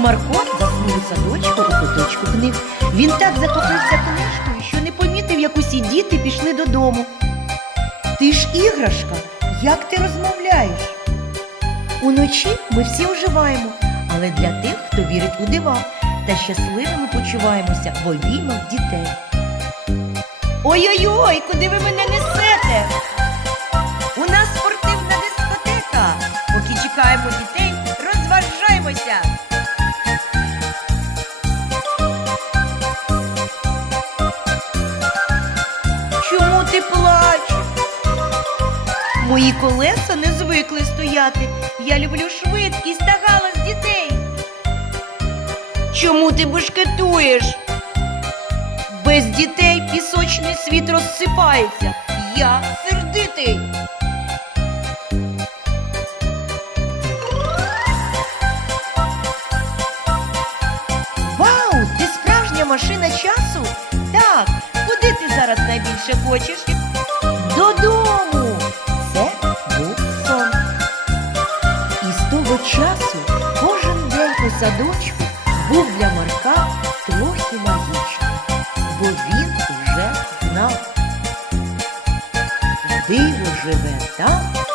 Марко заснув садочку у куточку книг. Він так захопився книжкою, що не помітив, як усі діти пішли додому. Ти ж іграшка, як ти розмовляєш? Уночі ми всі оживаємо, але для тих, хто вірить у дива, та щасливими почуваємося в дітей. Ой-ой-ой, куди ви мене несете? У нас спортивна дискотека. Поки чекаємо дітей, розважаємося. Чому ти? Мої колеса не звикли стояти. Я люблю швидкість та галас дітей. Чому ти бешкетуєш? Без дітей пісочний світ розсипається. Я сердитий. Вау, ти справжня машина що хочеш? Додому! Це був сон. І з того часу кожен день у садочку був для Марка трохи магічний, бо він уже знав. Диво живе там.